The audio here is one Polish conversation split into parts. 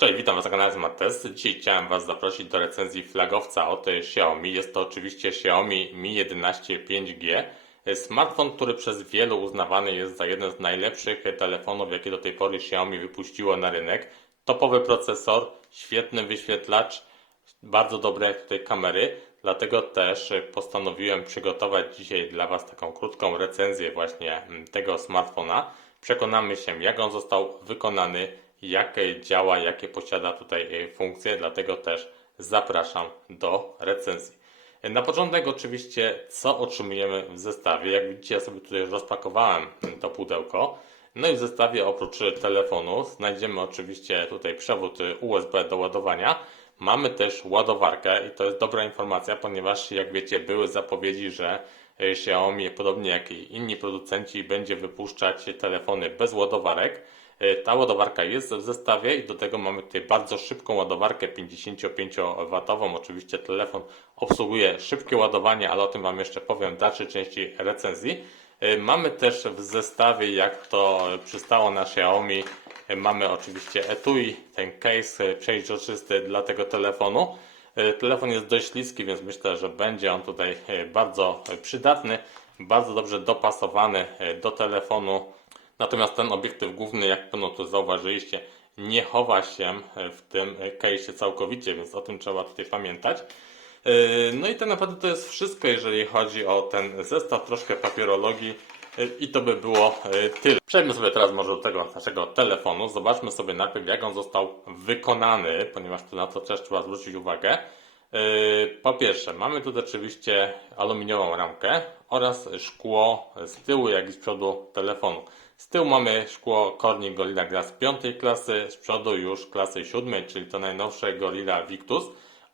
Cześć, witam Was na kanale Smarttest. Dzisiaj chciałem Was zaprosić do recenzji flagowca od Xiaomi. Jest to oczywiście Xiaomi Mi 11 5G. Smartfon, który przez wielu uznawany jest za jeden z najlepszych telefonów, jakie do tej pory Xiaomi wypuściło na rynek. Topowy procesor, świetny wyświetlacz, bardzo dobre tutaj kamery. Dlatego też postanowiłem przygotować dzisiaj dla Was taką krótką recenzję właśnie tego smartfona. Przekonamy się, jak on został wykonany, jak działa, jakie posiada tutaj e, funkcje, dlatego też zapraszam do recenzji. Na początek oczywiście, co otrzymujemy w zestawie. Jak widzicie, ja sobie tutaj rozpakowałem to pudełko. No i w zestawie oprócz telefonu znajdziemy oczywiście tutaj przewód USB do ładowania. Mamy też ładowarkę i to jest dobra informacja, ponieważ jak wiecie były zapowiedzi, że e, Xiaomi, podobnie jak i inni producenci, będzie wypuszczać telefony bez ładowarek. E, Ta ładowarka jest w zestawie i do tego mamy tutaj bardzo szybką ładowarkę 55W. Oczywiście telefon obsługuje szybkie ładowanie, ale o tym Wam jeszcze powiem w dalszej części recenzji. E, Mamy też w zestawie, jak to przystało na Xiaomi, e, mamy oczywiście etui, ten case przejrzysty dla tego telefonu. Telefon jest dość śliski, więc myślę, że będzie on tutaj bardzo przydatny, bardzo dobrze dopasowany do telefonu. Natomiast ten obiektyw główny, jak pewno tu zauważyliście, nie chowa się e, w tym case całkowicie, więc o tym trzeba tutaj pamiętać. Yy, No i tak naprawdę to jest wszystko, jeżeli chodzi o ten zestaw, troszkę papierologii i to by było tyle. Przejdźmy sobie teraz może do tego naszego telefonu. Zobaczmy sobie najpierw, jak on został wykonany, ponieważ tu na to też trzeba zwrócić uwagę. Po pierwsze, mamy tu oczywiście aluminiową ramkę oraz szkło z tyłu, jak i z przodu telefonu. Z tyłu mamy szkło Corning Gorilla Glass 5 klasy, z przodu już klasy 7, czyli to najnowsze Gorilla Victus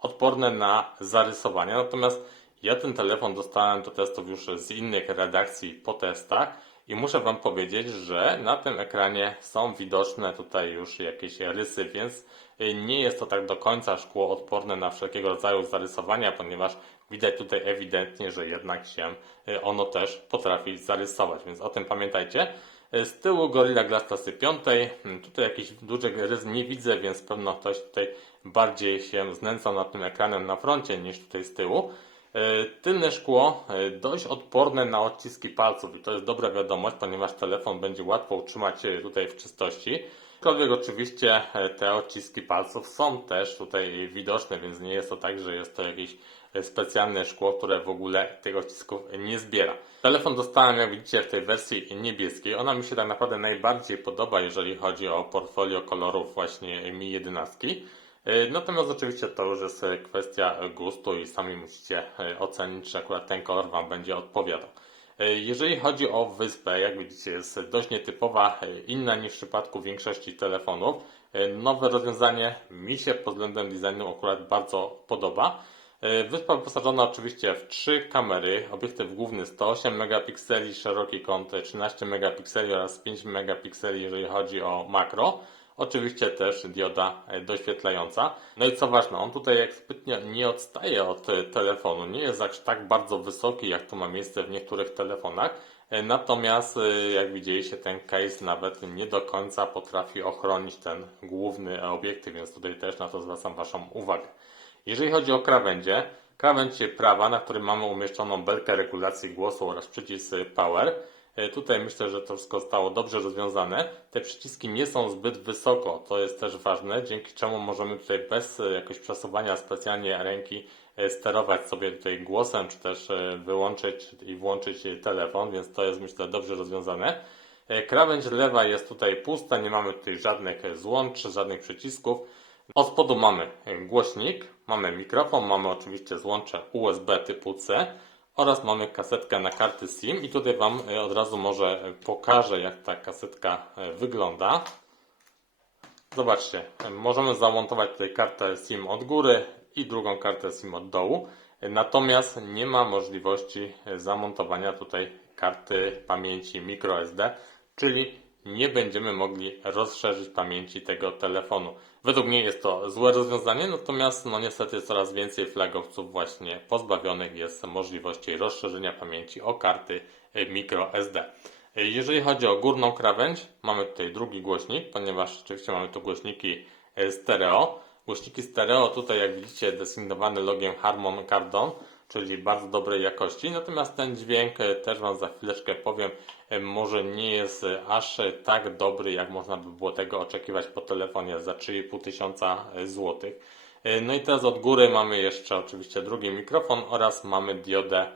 odporne na zarysowania. Natomiast ja ten telefon dostałem do testów już z innych redakcji po testach i muszę Wam powiedzieć, że na tym ekranie są widoczne tutaj już jakieś rysy, więc nie jest to tak do końca szkło odporne na wszelkiego rodzaju zarysowania, ponieważ widać tutaj ewidentnie, że jednak się ono też potrafi zarysować, więc o tym pamiętajcie. Z tyłu Gorilla Glass klasy 5. Tutaj jakiś duży rys nie widzę, więc pewno ktoś tutaj bardziej się znęcał nad tym ekranem na froncie niż tutaj z tyłu. E, Tylne szkło e, dość odporne na odciski palców i to jest dobra wiadomość, ponieważ telefon będzie łatwo utrzymać tutaj w czystości. Aczkolwiek oczywiście e, te odciski palców są też tutaj widoczne, więc nie jest to tak, że jest to jakieś e, specjalne szkło, które w ogóle tych odcisków nie zbiera. Telefon dostałem, jak widzicie, w tej wersji niebieskiej. Ona mi się tak naprawdę najbardziej podoba, jeżeli chodzi o portfolio kolorów właśnie Mi 11. E, Natomiast oczywiście to już jest e, kwestia gustu i sami musicie e, ocenić, czy akurat ten kolor Wam będzie odpowiadał. E, Jeżeli chodzi o wyspę, jak widzicie, jest dość nietypowa, e, inna niż w przypadku większości telefonów. E, Nowe rozwiązanie mi się pod względem designu akurat bardzo podoba. E, Wyspa wyposażona oczywiście w trzy kamery, obiektyw główny 108 megapikseli, szeroki kąt 13 megapikseli oraz 5 megapikseli, jeżeli chodzi o makro. Oczywiście też dioda e, doświetlająca. No i co ważne, on tutaj jak zbytnio nie odstaje od e, telefonu, nie jest aż tak bardzo wysoki, jak to ma miejsce w niektórych telefonach. Natomiast, jak widzieliście, ten case nawet nie do końca potrafi ochronić ten główny obiektyw, więc tutaj też na to zwracam Waszą uwagę. Jeżeli chodzi o krawędzie, krawędź prawa, na którym mamy umieszczoną belkę regulacji głosu oraz przycisk Power. E, Tutaj myślę, że to wszystko zostało dobrze rozwiązane. Te przyciski nie są zbyt wysoko, to jest też ważne, dzięki czemu możemy tutaj bez e, jakiegoś przesuwania specjalnie ręki e, sterować sobie tutaj głosem, czy też wyłączyć i włączyć telefon, więc to jest myślę dobrze rozwiązane. Krawędź lewa jest tutaj pusta, nie mamy tutaj żadnych złącz, żadnych przycisków. Od spodu mamy głośnik, mamy mikrofon, mamy oczywiście złącze USB typu C oraz mamy kasetkę na karty SIM i tutaj Wam e, od razu może pokażę jak ta kasetka e, wygląda. Zobaczcie, e, możemy zamontować tutaj kartę SIM od góry i drugą kartę SIM od dołu. Natomiast nie ma możliwości zamontowania tutaj karty pamięci microSD, czyli nie będziemy mogli rozszerzyć pamięci tego telefonu. Według mnie jest to złe rozwiązanie, natomiast no niestety coraz więcej flagowców właśnie pozbawionych jest możliwości rozszerzenia pamięci o karty e, microSD. Jeżeli chodzi o górną krawędź, mamy tutaj drugi głośnik, ponieważ oczywiście mamy tu głośniki e, stereo. Głośniki stereo tutaj jak widzicie desygnowane logiem Harman Kardon, czyli bardzo dobrej jakości. Natomiast ten dźwięk e, też Wam za chwileczkę powiem, e, może nie jest e, aż tak dobry, jak można by było tego oczekiwać po telefonie za 3,5 tysiąca złotych. No i teraz od góry mamy jeszcze oczywiście drugi mikrofon oraz mamy diodę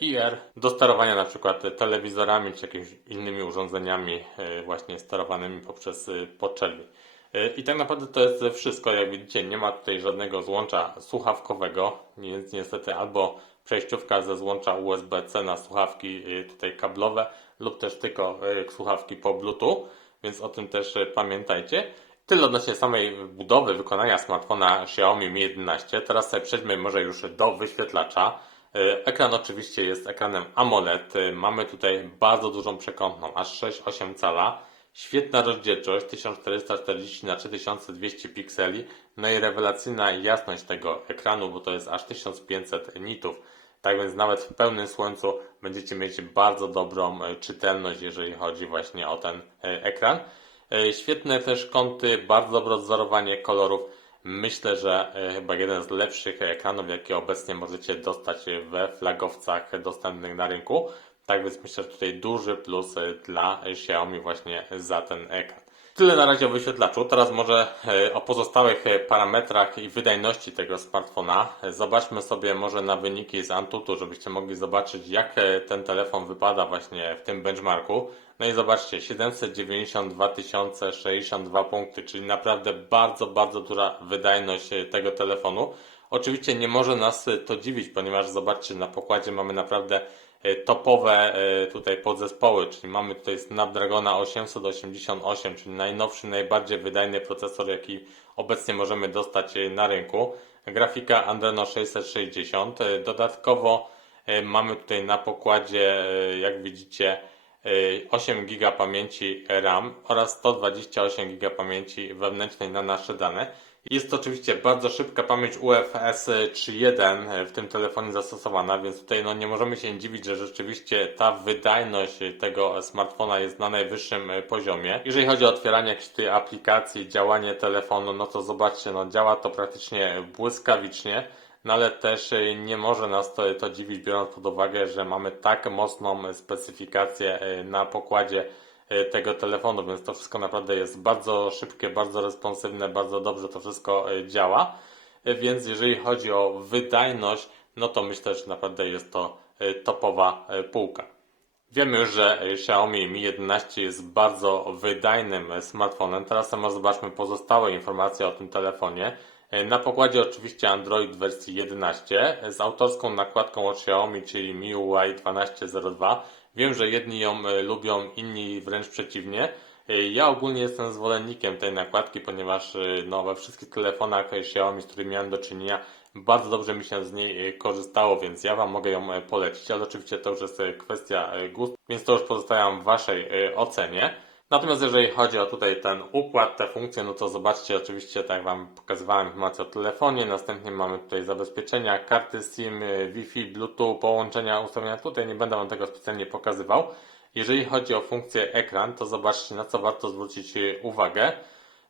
IR do sterowania na przykład telewizorami czy jakimiś innymi urządzeniami właśnie sterowanymi poprzez podczerwi. E, I tak naprawdę to jest wszystko. Jak widzicie, nie ma tutaj żadnego złącza słuchawkowego, więc niestety albo przejściówka ze złącza USB-C na słuchawki e, tutaj kablowe lub też tylko e, słuchawki po Bluetooth, więc o tym też e, pamiętajcie. Tyle odnośnie samej budowy, wykonania smartfona Xiaomi Mi 11. Teraz sobie przejdźmy może już do wyświetlacza. E, Ekran oczywiście jest ekranem AMOLED. E, Mamy tutaj bardzo dużą przekątną, aż 6,8 cala. Świetna rozdzielczość 1440 na 3200 pikseli. No i rewelacyjna jasność tego ekranu, bo to jest aż 1500 nitów. Tak więc nawet w pełnym słońcu będziecie mieć bardzo dobrą e, czytelność, jeżeli chodzi właśnie o ten e, ekran. E, Świetne też kąty, bardzo dobre odzorowanie kolorów. Myślę, że chyba jeden z lepszych ekranów, jakie obecnie możecie dostać we flagowcach dostępnych na rynku. Tak więc myślę, że tutaj duży plus e, dla Xiaomi właśnie za ten ekran. Tyle na razie o wyświetlaczu. Teraz może e, o pozostałych e, parametrach i wydajności tego smartfona. Zobaczmy sobie może na wyniki z Antutu, żebyście mogli zobaczyć jak ten telefon wypada właśnie w tym benchmarku. No i zobaczcie, 792 062 punkty, czyli naprawdę bardzo, bardzo duża wydajność tego telefonu. Oczywiście nie może nas to dziwić, ponieważ zobaczcie, na pokładzie mamy naprawdę topowe e, tutaj podzespoły, czyli mamy tutaj Snapdragona 888, czyli najnowszy, najbardziej wydajny procesor, jaki obecnie możemy dostać e, na rynku. Grafika Adreno 660. E, Dodatkowo e, mamy tutaj na pokładzie, e, jak widzicie, e, 8 GB pamięci RAM oraz 128 GB pamięci wewnętrznej na nasze dane. Jest to oczywiście bardzo szybka pamięć UFS 3.1 w tym telefonie zastosowana, więc tutaj no nie możemy się dziwić, że rzeczywiście ta wydajność tego smartfona jest na najwyższym e, poziomie. Jeżeli chodzi o otwieranie jakichś tutaj aplikacji, działanie telefonu, no to zobaczcie, no działa to praktycznie błyskawicznie. No ale też e, nie może nas to, to dziwić, biorąc pod uwagę, że mamy tak mocną specyfikację e, na pokładzie e, tego telefonu, więc to wszystko naprawdę jest bardzo szybkie, bardzo responsywne, bardzo dobrze to wszystko e, działa. E, Więc jeżeli chodzi o wydajność, no to myślę, że naprawdę jest to topowa półka. Wiemy już, że Xiaomi Mi 11 jest bardzo wydajnym smartfonem. Teraz może zobaczmy pozostałe informacje o tym telefonie. Na pokładzie oczywiście Android wersji 11 e, z autorską nakładką od Xiaomi, czyli MIUI 12.02. Wiem, że jedni ją e, lubią, inni wręcz przeciwnie. E, Ja ogólnie jestem zwolennikiem tej nakładki, ponieważ e, no, we wszystkich telefonach Xiaomi, z którymi miałem do czynienia, bardzo dobrze mi się z niej korzystało, więc ja Wam mogę ją polecić, ale oczywiście to już jest kwestia gustu, więc to już pozostawiam Waszej e, ocenie. Natomiast jeżeli chodzi o tutaj ten układ, te funkcje, no to zobaczcie oczywiście, tak jak Wam pokazywałem informację o telefonie, następnie mamy tutaj zabezpieczenia, karty SIM, Wi-Fi, Bluetooth, połączenia, ustawienia. Tutaj nie będę Wam tego specjalnie pokazywał. Jeżeli chodzi o funkcję ekran, to zobaczcie na co warto zwrócić uwagę.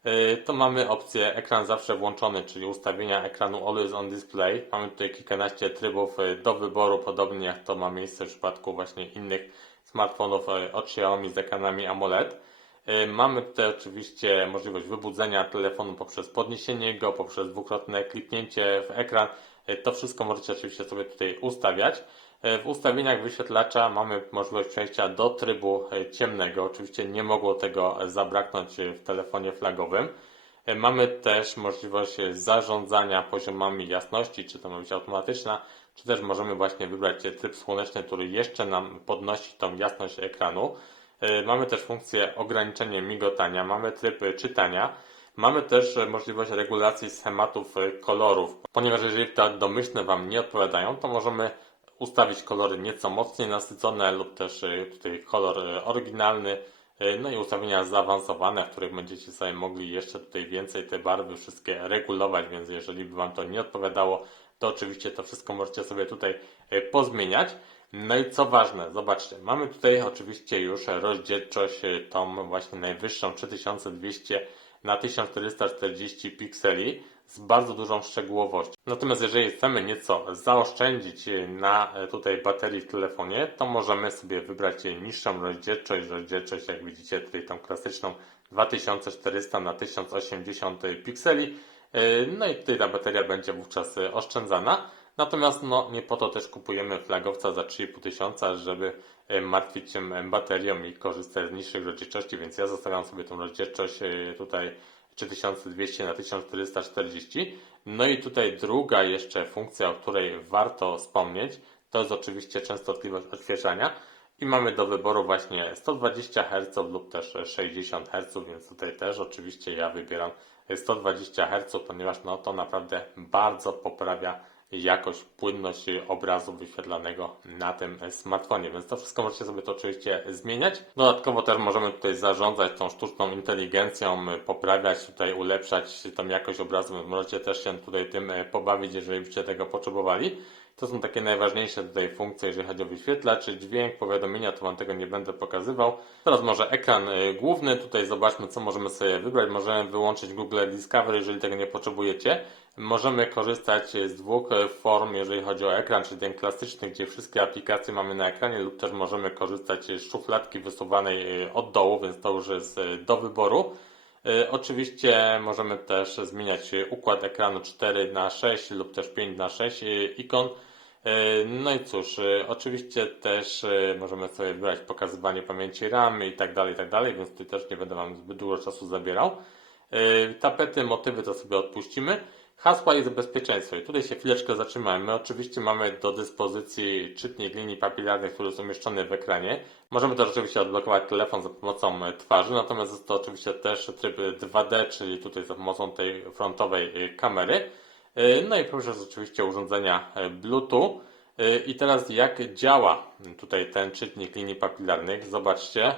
E, To mamy opcję ekran zawsze włączony, czyli ustawienia ekranu Always on Display. Mamy tutaj kilkanaście trybów e, do wyboru, podobnie jak to ma miejsce w przypadku właśnie innych smartfonów e, od Xiaomi z ekranami AMOLED. E, Mamy tutaj oczywiście możliwość wybudzenia telefonu poprzez podniesienie go, poprzez dwukrotne kliknięcie w ekran. E, To wszystko możecie oczywiście sobie tutaj ustawiać. E, W ustawieniach wyświetlacza mamy możliwość przejścia do trybu ciemnego. Oczywiście nie mogło tego zabraknąć w telefonie flagowym. Mamy też możliwość zarządzania poziomami jasności, czy to ma być automatyczna, czy też możemy właśnie wybrać tryb słoneczny, który jeszcze nam podnosi tą jasność ekranu. E, Mamy też funkcję ograniczenia migotania, mamy tryb czytania. Mamy też e, możliwość regulacji schematów e, kolorów, ponieważ jeżeli te domyślne Wam nie odpowiadają, to możemy ustawić kolory nieco mocniej nasycone lub też tutaj kolor oryginalny, no i ustawienia zaawansowane, w których będziecie sobie mogli jeszcze tutaj więcej te barwy wszystkie regulować, więc jeżeli by Wam to nie odpowiadało, to oczywiście to wszystko możecie sobie tutaj pozmieniać. No i co ważne, zobaczcie, mamy tutaj oczywiście już rozdzielczość e, tą właśnie najwyższą 3200 na 1440 pikseli z bardzo dużą szczegółowością. Natomiast jeżeli chcemy nieco zaoszczędzić na e, tutaj baterii w telefonie, to możemy sobie wybrać niższą rozdzielczość, rozdzielczość jak widzicie tutaj tą klasyczną 2400 na 1080 pikseli. No i tutaj ta bateria będzie wówczas oszczędzana. Natomiast no, nie po to też kupujemy flagowca za 3500 tysiąca, żeby e, martwić się baterią i korzystać z niższych rozdzielczości, więc ja zostawiam sobie tą rozdzielczość e, tutaj 3200 na 1440. No i tutaj druga jeszcze funkcja, o której warto wspomnieć, to jest oczywiście częstotliwość odświeżania. I mamy do wyboru właśnie 120 Hz lub też 60 Hz, więc tutaj też oczywiście ja wybieram 120 Hz, ponieważ no to naprawdę bardzo poprawia jakość, płynność obrazu wyświetlanego na tym smartfonie, więc to wszystko możecie sobie to oczywiście zmieniać. Dodatkowo też możemy tutaj zarządzać tą sztuczną inteligencją, poprawiać tutaj, ulepszać tą jakość obrazu, więc możecie też się tutaj tym pobawić, jeżeli byście tego potrzebowali. To są takie najważniejsze tutaj funkcje, jeżeli chodzi o wyświetlacz, dźwięk, powiadomienia, to Wam tego nie będę pokazywał. Teraz może ekran y, główny, tutaj zobaczmy co możemy sobie wybrać. Możemy wyłączyć Google Discovery, jeżeli tego nie potrzebujecie. Możemy korzystać z dwóch e, form, jeżeli chodzi o ekran, czyli ten klasyczny, gdzie wszystkie aplikacje mamy na ekranie, lub też możemy korzystać z szufladki wysuwanej od dołu, więc to już jest do wyboru. E, Oczywiście możemy też zmieniać układ ekranu 4 na 6 lub też 5 na 6 ikon. E, No i cóż, e, oczywiście też e, możemy sobie wybrać pokazywanie pamięci RAM i tak dalej, i tak dalej, więc tutaj też nie będę Wam zbyt dużo czasu zabierał. E, Tapety, motywy to sobie odpuścimy. Hasła i bezpieczeństwo. I tutaj się chwileczkę zatrzymamy. My oczywiście mamy do dyspozycji czytnik linii papilarnych, który jest umieszczony w ekranie. Możemy też oczywiście odblokować telefon za pomocą e, twarzy, natomiast jest to oczywiście też tryb 2D, czyli tutaj za pomocą tej frontowej e, kamery. E, No i proszę oczywiście urządzenia Bluetooth. I teraz jak działa tutaj ten czytnik linii papilarnych? Zobaczcie.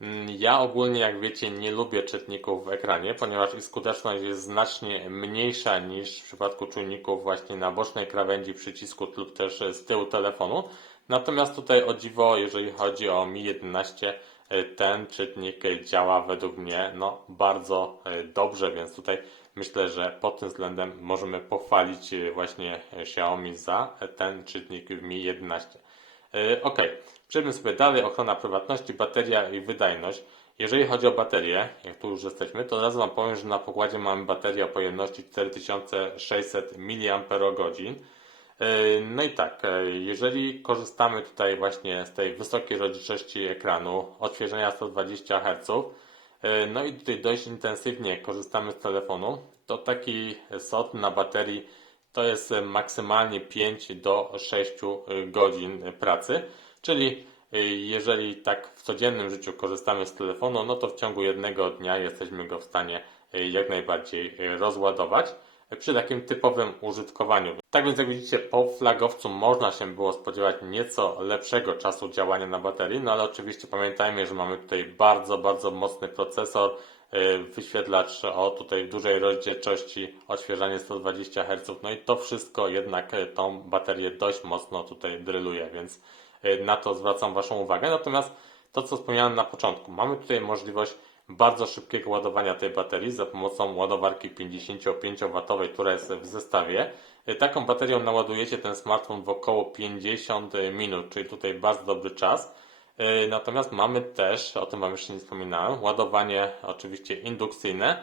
Mm, Ja ogólnie, jak wiecie, nie lubię czytników w ekranie, ponieważ ich skuteczność jest znacznie mniejsza niż w przypadku czujników właśnie na bocznej krawędzi przycisku lub też z tyłu telefonu. Natomiast tutaj o dziwo, jeżeli chodzi o Mi 11, e, ten czytnik działa według mnie no, bardzo e, dobrze, więc tutaj myślę, że pod tym względem możemy pochwalić e, właśnie Xiaomi za ten czytnik w Mi 11. E, Ok, przejdźmy sobie dalej. Ochrona prywatności, bateria i wydajność. Jeżeli chodzi o baterię, jak tu już jesteśmy, to od razu Wam powiem, że na pokładzie mamy baterię o pojemności 4600 mAh. E, No i tak, e, jeżeli korzystamy tutaj właśnie z tej wysokiej rozdzielczości ekranu, odświeżenia 120 Hz, e, no i tutaj dość intensywnie korzystamy z telefonu, to taki SOT na baterii to jest maksymalnie 5 do 6 godzin pracy, czyli y, jeżeli tak w codziennym życiu korzystamy z telefonu, no to w ciągu jednego dnia jesteśmy go w stanie y, jak najbardziej y, rozładować przy takim typowym użytkowaniu. Tak więc jak widzicie po flagowcu można się było spodziewać nieco lepszego czasu działania na baterii, no ale oczywiście pamiętajmy, że mamy tutaj bardzo, bardzo mocny procesor, wyświetlacz o tutaj dużej rozdzielczości, odświeżanie 120 Hz, no i to wszystko jednak tą baterię dość mocno tutaj dryluje, więc na to zwracam Waszą uwagę. Natomiast to, co wspomniałem na początku, mamy tutaj możliwość bardzo szybkiego ładowania tej baterii za pomocą ładowarki 55W, która jest w zestawie. Y, Taką baterią naładujecie ten smartfon w około 50 minut, czyli tutaj bardzo dobry czas. Y, Natomiast mamy też, o tym Wam jeszcze nie wspominałem, ładowanie oczywiście indukcyjne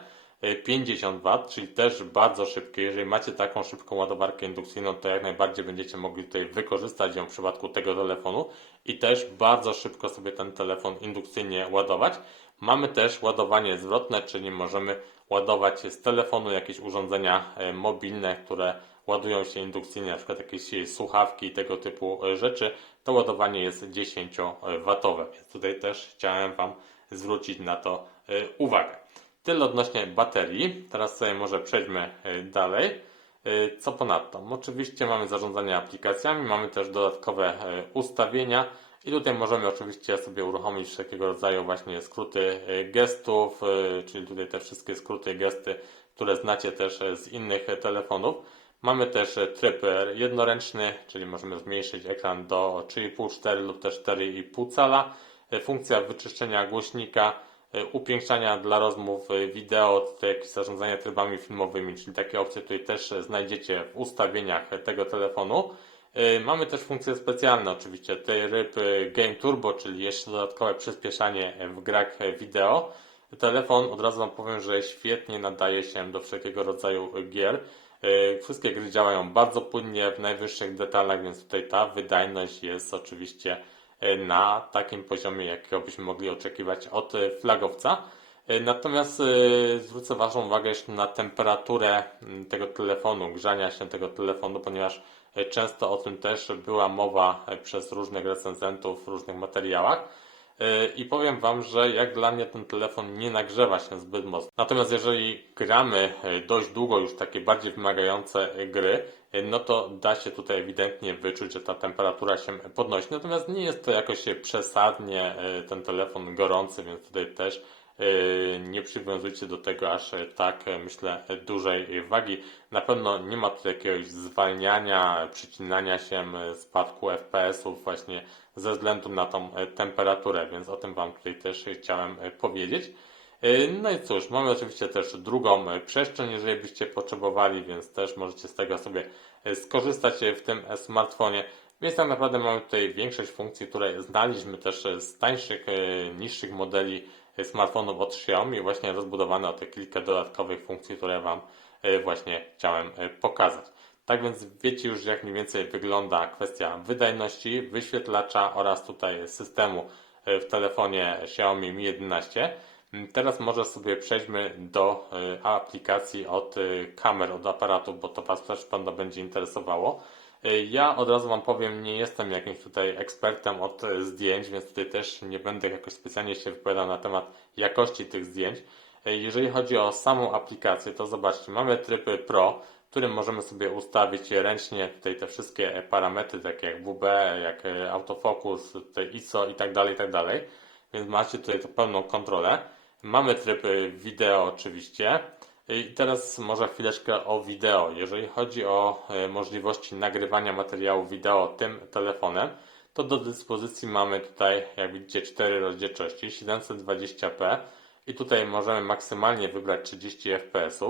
50 W, czyli też bardzo szybkie. Jeżeli macie taką szybką ładowarkę indukcyjną, to jak najbardziej będziecie mogli tutaj wykorzystać ją w przypadku tego telefonu i też bardzo szybko sobie ten telefon indukcyjnie ładować. Mamy też ładowanie zwrotne, czyli możemy ładować z telefonu jakieś urządzenia e, mobilne, które ładują się indukcyjnie, na przykład jakieś słuchawki i tego typu e, rzeczy. To ładowanie jest 10W, więc tutaj też chciałem Wam zwrócić na to e, uwagę. Tyle odnośnie baterii. Teraz sobie może przejdźmy e, dalej. E, Co ponadto? Oczywiście mamy zarządzanie aplikacjami, mamy też dodatkowe e, ustawienia i tutaj możemy oczywiście sobie uruchomić wszelkiego rodzaju właśnie skróty gestów, czyli tutaj te wszystkie skróty gesty, które znacie też z innych telefonów. Mamy też tryb jednoręczny, czyli możemy zmniejszyć ekran do 3,5, 4 lub też 4,5 cala. Funkcja wyczyszczenia głośnika, upiększania dla rozmów e, wideo, jakieś zarządzania trybami filmowymi, czyli takie opcje tutaj też e, znajdziecie w ustawieniach e, tego telefonu. E, Mamy też funkcje specjalne oczywiście, tej ryb e, Game Turbo, czyli jeszcze dodatkowe przyspieszanie w grach e, wideo. Telefon, od razu Wam powiem, że świetnie nadaje się do wszelkiego rodzaju gier. E, Wszystkie gry działają bardzo płynnie, w najwyższych detalach, więc tutaj ta wydajność jest oczywiście e, na takim poziomie, jakiego byśmy mogli oczekiwać od e, flagowca. E, Natomiast e, zwrócę Waszą uwagę jeszcze na temperaturę tego telefonu, grzania się tego telefonu, ponieważ e, często o tym też była mowa e, przez różnych recenzentów w różnych materiałach. E, I powiem Wam, że jak dla mnie ten telefon nie nagrzewa się zbyt mocno. Natomiast jeżeli gramy e, dość długo już takie bardziej wymagające e, gry, e, no to da się tutaj ewidentnie wyczuć, że ta temperatura się podnosi. Natomiast nie jest to jakoś przesadnie e, ten telefon gorący, więc tutaj też e, nie przywiązujcie do tego aż tak, myślę, dużej wagi. Na pewno nie ma tu jakiegoś zwalniania, przycinania się, spadku FPS-ów właśnie ze względu na tą temperaturę, więc o tym Wam tutaj też chciałem powiedzieć. E, No i cóż, mamy oczywiście też drugą e, przestrzeń, jeżeli byście potrzebowali, więc też możecie z tego sobie e, skorzystać w tym smartfonie. Więc tak naprawdę mamy tutaj większość funkcji, które znaliśmy też z tańszych, niższych modeli smartfonów od Xiaomi, właśnie rozbudowane o te kilka dodatkowych funkcji, które Wam właśnie chciałem pokazać. Tak więc wiecie już jak mniej więcej wygląda kwestia wydajności, wyświetlacza oraz tutaj systemu w telefonie Xiaomi Mi 11. Teraz może sobie przejdźmy do e, aplikacji od e, kamer, od aparatu, bo to Was też pewno będzie interesowało. E, Ja od razu Wam powiem, nie jestem jakimś tutaj ekspertem od zdjęć, więc tutaj też nie będę jakoś specjalnie się wypowiadał na temat jakości tych zdjęć. Jeżeli chodzi o samą aplikację, to zobaczcie, mamy tryb Pro, w którym możemy sobie ustawić ręcznie tutaj te wszystkie parametry, takie jak WB, jak autofokus, tutaj ISO i tak dalej, i tak dalej. Więc macie tutaj pełną kontrolę. Mamy tryb e, wideo oczywiście. I teraz może chwileczkę o wideo. Jeżeli chodzi o e, możliwości nagrywania materiału wideo tym telefonem, to do dyspozycji mamy tutaj, jak widzicie, cztery rozdzielczości 720p i tutaj możemy maksymalnie wybrać 30 fps,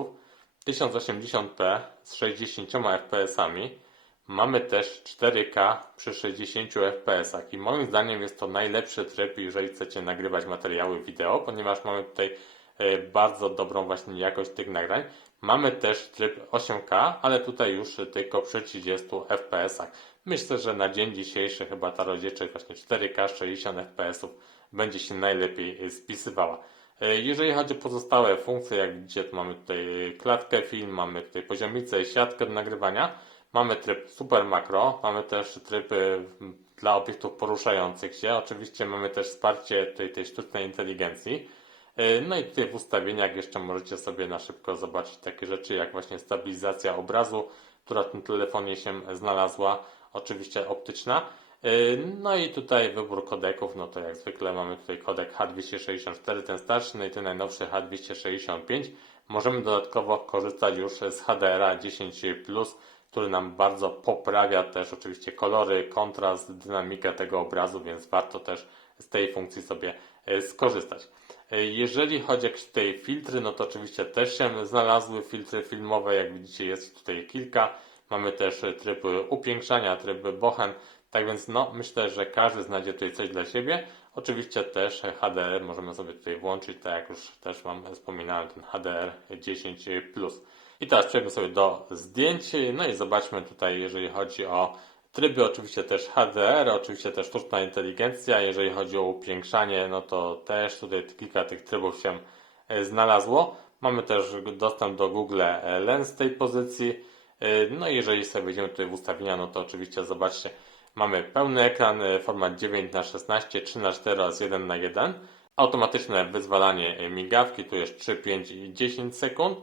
1080p z 60 fps-ami. Mamy też 4K przy 60 fps i moim zdaniem jest to najlepszy tryb, jeżeli chcecie nagrywać materiały wideo, ponieważ mamy tutaj e, bardzo dobrą właśnie jakość tych nagrań. Mamy też tryb 8K, ale tutaj już tylko przy 30 fps. Myślę, że na dzień dzisiejszy chyba ta rozdzielczość właśnie 4K 60 fps będzie się najlepiej spisywała. E, Jeżeli chodzi o pozostałe funkcje, jak widzicie, mamy tutaj klatkę film, mamy tutaj poziomicę i siatkę do nagrywania. Mamy tryb super makro, mamy też tryb y, dla obiektów poruszających się. Oczywiście mamy też wsparcie tej, tej sztucznej inteligencji. Y, No i tutaj w ustawieniach jeszcze możecie sobie na szybko zobaczyć takie rzeczy jak właśnie stabilizacja obrazu, która w tym telefonie się znalazła, oczywiście optyczna. Y, No i tutaj wybór kodeków, no to jak zwykle mamy tutaj kodek H264, ten starszy, no i ten najnowszy H265. Możemy dodatkowo korzystać już z HDR 10 który nam bardzo poprawia też oczywiście kolory, kontrast, dynamikę tego obrazu, więc warto też z tej funkcji sobie e, skorzystać. E, Jeżeli chodzi o tutaj filtry, no to oczywiście też się znalazły filtry filmowe, jak widzicie jest tutaj kilka. Mamy też e, tryb upiększania, tryb bochen, tak więc no myślę, że każdy znajdzie tutaj coś dla siebie. Oczywiście też HDR możemy sobie tutaj włączyć, tak jak już też Wam wspominałem, ten HDR 10 i teraz przejdźmy sobie do zdjęć. No i zobaczmy tutaj, jeżeli chodzi o tryby, oczywiście też HDR, oczywiście też sztuczna inteligencja. Jeżeli chodzi o upiększanie, no to też tutaj kilka tych trybów się e, znalazło. Mamy też dostęp do Google Lens tej pozycji. E, No i jeżeli sobie wejdziemy tutaj w ustawienia, no to oczywiście zobaczcie, mamy pełny ekran, e, format 9 na 16 3 na 4 oraz 1 na 1 Automatyczne wyzwalanie migawki, tu jest 3, 5 i 10 sekund.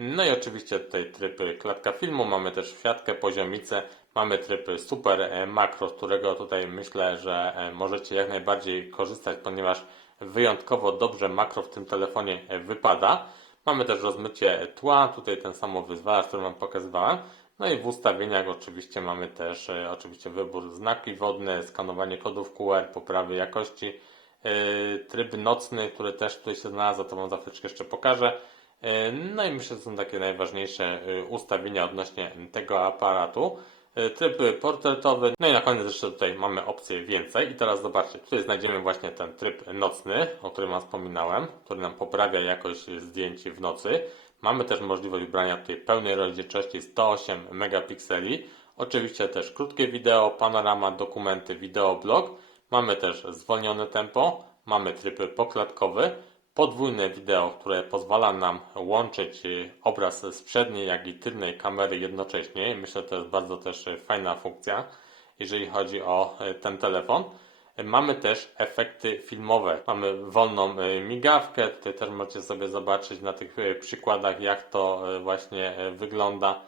No i oczywiście tutaj tryb klatka filmu, mamy też siatkę, poziomicę, mamy tryb super e, makro, z którego tutaj myślę, że e, możecie jak najbardziej korzystać, ponieważ wyjątkowo dobrze makro w tym telefonie e, wypada. Mamy też rozmycie tła, tutaj ten wyzwalacz, który Wam pokazywałem. No i w ustawieniach oczywiście mamy też oczywiście wybór znaki wodne, skanowanie kodów QR, poprawy jakości tryb nocny, który też tutaj się znalazł, to Wam za chwileczkę jeszcze pokażę. E, No i myślę, że są takie najważniejsze e, ustawienia odnośnie tego aparatu. E, Tryb portretowy, no i na koniec jeszcze tutaj mamy opcję więcej i teraz zobaczcie, tutaj znajdziemy właśnie ten tryb nocny, o którym Wam wspominałem, który nam poprawia jakość zdjęć w nocy. Mamy też możliwość brania tutaj pełnej rozdzielczości 108 megapikseli, oczywiście też krótkie wideo, panorama, dokumenty, wideoblog. Mamy też zwolnione tempo, mamy tryb poklatkowy, podwójne wideo, które pozwala nam łączyć y, obraz z przedniej, jak i tylnej kamery jednocześnie. Myślę, że to jest bardzo też y, fajna funkcja, jeżeli chodzi o y, ten telefon. Mamy też efekty filmowe. Mamy wolną migawkę. Tutaj też możecie sobie zobaczyć na tych przykładach, jak to właśnie wygląda.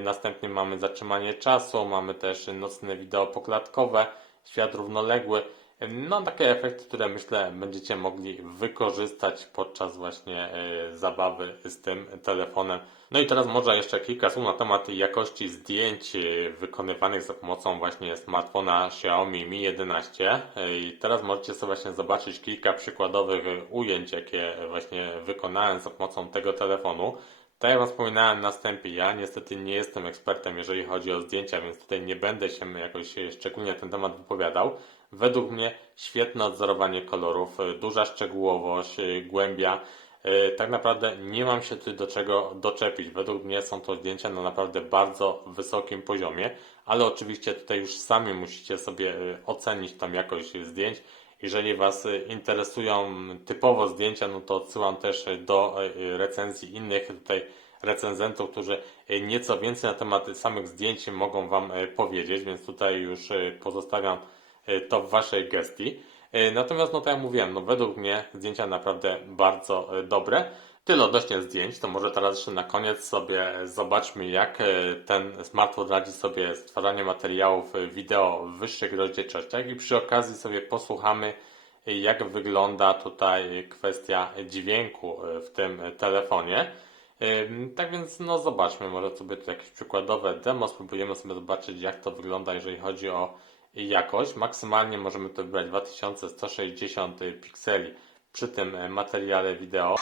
Następnie mamy zatrzymanie czasu, mamy też nocne wideo poklatkowe, świat równoległy. No, takie efekty, które myślę będziecie mogli wykorzystać podczas właśnie e, zabawy z tym telefonem. No i teraz może jeszcze kilka słów na temat jakości zdjęć e, wykonywanych za pomocą właśnie smartfona Xiaomi Mi 11. E, I teraz możecie sobie właśnie zobaczyć kilka przykładowych ujęć, jakie właśnie wykonałem za pomocą tego telefonu. Tak jak Wam wspominałem na wstępie, ja niestety nie jestem ekspertem, jeżeli chodzi o zdjęcia, więc tutaj nie będę się jakoś szczególnie na ten temat wypowiadał. Według mnie świetne odzorowanie kolorów, y, duża szczegółowość, y, głębia. Y, Tak naprawdę nie mam się tu do czego doczepić. Według mnie są to zdjęcia na naprawdę bardzo wysokim poziomie, ale oczywiście tutaj już sami musicie sobie ocenić tam jakość zdjęć. Jeżeli Was interesują typowo zdjęcia, no to odsyłam też do recenzji innych tutaj recenzentów, którzy nieco więcej na temat samych zdjęć mogą Wam powiedzieć, więc tutaj już pozostawiam to w Waszej gestii. Y, Natomiast, no tak jak mówiłem, no według mnie zdjęcia naprawdę bardzo y, dobre. Tyle odnośnie zdjęć, to może teraz jeszcze na koniec sobie zobaczmy, jak ten smartfon radzi sobie z stwarzaniem materiałów wideo w wyższych rozdzielczościach i przy okazji sobie posłuchamy, jak wygląda tutaj kwestia dźwięku w tym telefonie. Tak więc no zobaczmy, może sobie tu jakieś przykładowe demo, spróbujemy sobie zobaczyć jak to wygląda, jeżeli chodzi o jakość. Maksymalnie możemy to wybrać 2160 pikseli przy tym materiale wideo.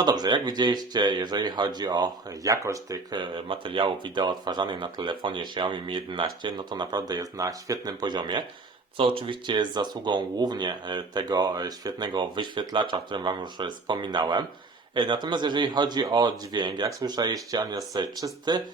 No dobrze, jak widzieliście, jeżeli chodzi o jakość tych e, materiałów wideo odtwarzanych na telefonie Xiaomi Mi 11, no to naprawdę jest na świetnym poziomie, co oczywiście jest zasługą głównie e, tego e, świetnego wyświetlacza, o którym Wam już wspominałem. Natomiast jeżeli chodzi o dźwięk, jak słyszeliście, on jest czysty,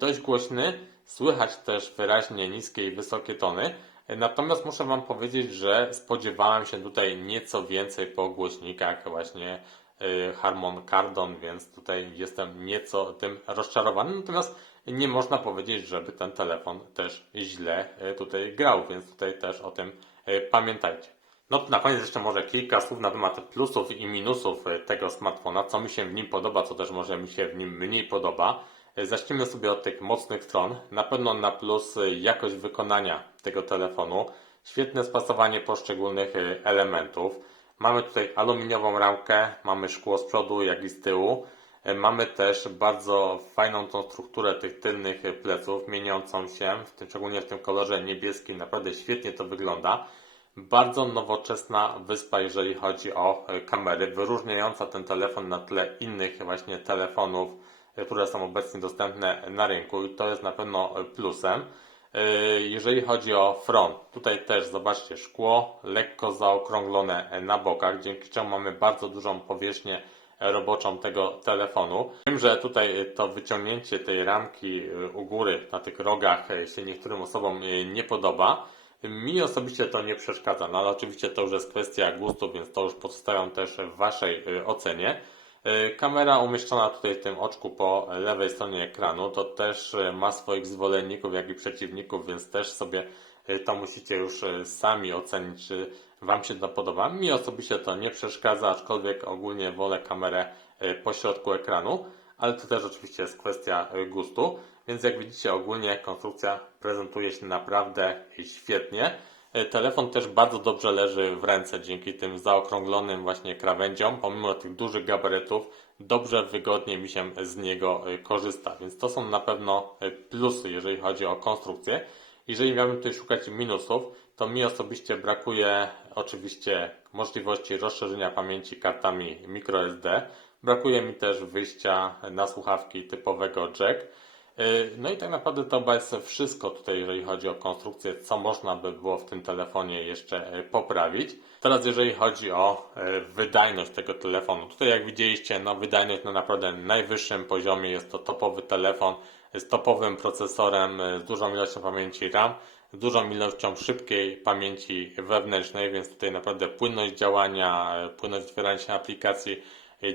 dość głośny, słychać też wyraźnie niskie i wysokie tony. Natomiast muszę Wam powiedzieć, że spodziewałem się tutaj nieco więcej po głośnikach właśnie y, Harman Kardon, więc tutaj jestem nieco tym rozczarowany. Natomiast nie można powiedzieć, żeby ten telefon też źle y, tutaj grał, więc tutaj też o tym y, pamiętajcie. No na koniec jeszcze może kilka słów na temat plusów i minusów tego smartfona, co mi się w nim podoba, co też może mi się w nim mniej podoba. Zacznijmy sobie od tych mocnych stron. Na pewno na plus jakość wykonania tego telefonu, świetne spasowanie poszczególnych elementów. Mamy tutaj aluminiową ramkę, mamy szkło z przodu, jak i z tyłu. E, Mamy też bardzo fajną tą strukturę tych tylnych pleców, mieniącą się, w tym, szczególnie w tym kolorze niebieskim, naprawdę świetnie to wygląda. Bardzo nowoczesna wyspa, jeżeli chodzi o e, kamery, wyróżniająca ten telefon na tle innych właśnie telefonów, e, które są obecnie dostępne na rynku i to jest na pewno plusem. E, Jeżeli chodzi o front, tutaj też zobaczcie szkło lekko zaokrąglone e, na bokach, dzięki czemu mamy bardzo dużą powierzchnię roboczą tego telefonu. Wiem, że tutaj e, to wyciągnięcie tej ramki u góry na tych rogach się niektórym osobom nie podoba. Mi osobiście to nie przeszkadza, no ale oczywiście to już jest kwestia gustu, więc to już pozostawiam też w Waszej ocenie. E, Kamera umieszczona tutaj w tym oczku po lewej stronie ekranu to też e, ma swoich zwolenników, jak i przeciwników, więc też sobie e, to musicie już sami ocenić, czy Wam się to podoba. Mi osobiście to nie przeszkadza, aczkolwiek ogólnie wolę kamerę po środku ekranu. ale to też oczywiście jest kwestia gustu. Więc jak widzicie, ogólnie konstrukcja prezentuje się naprawdę świetnie. Y, Telefon też bardzo dobrze leży w ręce dzięki tym zaokrąglonym właśnie krawędziom, pomimo tych dużych gabarytów, dobrze, wygodnie mi się z niego y, korzysta. Więc to są na pewno y, plusy, jeżeli chodzi o konstrukcję. Jeżeli miałbym tutaj szukać minusów, to mi osobiście brakuje oczywiście możliwości rozszerzenia pamięci kartami microSD. Brakuje mi też wyjścia na słuchawki typowego jack. Yy, No i tak naprawdę to jest wszystko tutaj, jeżeli chodzi o konstrukcję, co można by było w tym telefonie jeszcze yy, poprawić. Teraz jeżeli chodzi o yy, wydajność tego telefonu, tutaj jak widzieliście, no wydajność na naprawdę najwyższym poziomie, jest to topowy telefon z topowym procesorem, z dużą ilością pamięci RAM, z dużą ilością szybkiej pamięci wewnętrznej, więc tutaj naprawdę płynność działania, płynność otwierania się aplikacji,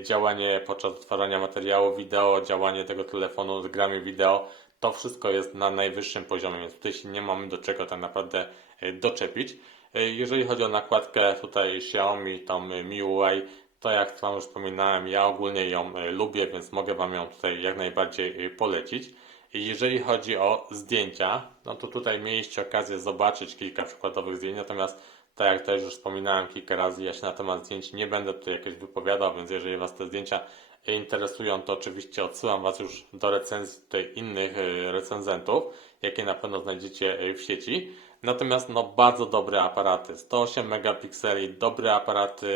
działanie podczas odtwarzania materiału wideo, działanie tego telefonu z grami wideo, to wszystko jest na najwyższym poziomie, więc tutaj się nie mamy do czego tak naprawdę e, doczepić. E, Jeżeli chodzi o nakładkę tutaj Xiaomi, tą e, MIUI, to jak Wam już wspominałem, ja ogólnie ją lubię, więc mogę Wam ją tutaj jak najbardziej polecić. Jeżeli chodzi o zdjęcia, no to tutaj mieliście okazję zobaczyć kilka przykładowych zdjęć, natomiast tak jak też już wspominałem kilka razy, ja się na temat zdjęć nie będę tutaj jakoś wypowiadał, więc jeżeli Was te zdjęcia interesują, to oczywiście odsyłam Was już do recenzji tutaj innych e, recenzentów, jakie na pewno znajdziecie e, w sieci. Natomiast no bardzo dobre aparaty, 108 megapikseli, dobre aparaty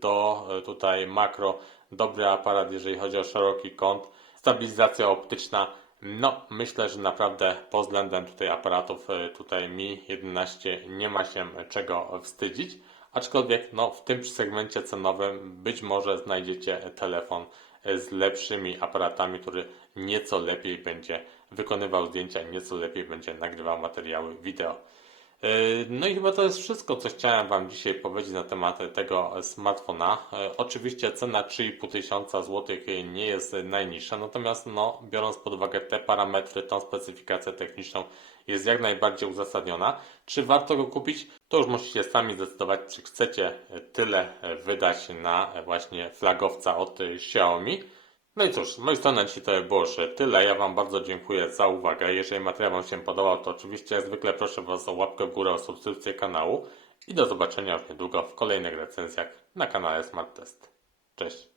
do e, tutaj makro, dobry aparat jeżeli chodzi o szeroki kąt, stabilizacja optyczna, no, myślę, że naprawdę pod względem tutaj aparatów e, tutaj Mi 11 nie ma się czego wstydzić. Aczkolwiek no, w tym segmencie cenowym być może znajdziecie telefon e, z lepszymi aparatami, który nieco lepiej będzie wykonywał zdjęcia, nieco lepiej będzie nagrywał materiały wideo. E, No i chyba to jest wszystko, co chciałem Wam dzisiaj powiedzieć na temat tego smartfona. E, Oczywiście cena 3,5 tysiąca złotych nie jest najniższa, natomiast no, biorąc pod uwagę te parametry, tą specyfikację techniczną jest jak najbardziej uzasadniona. Czy warto go kupić? To już musicie sami zdecydować, czy chcecie tyle wydać na właśnie flagowca od Xiaomi. No i cóż, z mojej strony dzisiaj to by było już tyle. Ja Wam bardzo dziękuję za uwagę. Jeżeli materiał Wam się podobał, to oczywiście jak zwykle proszę Was o łapkę w górę, o subskrypcję kanału i do zobaczenia już niedługo w kolejnych recenzjach na kanale Smart Test. Cześć!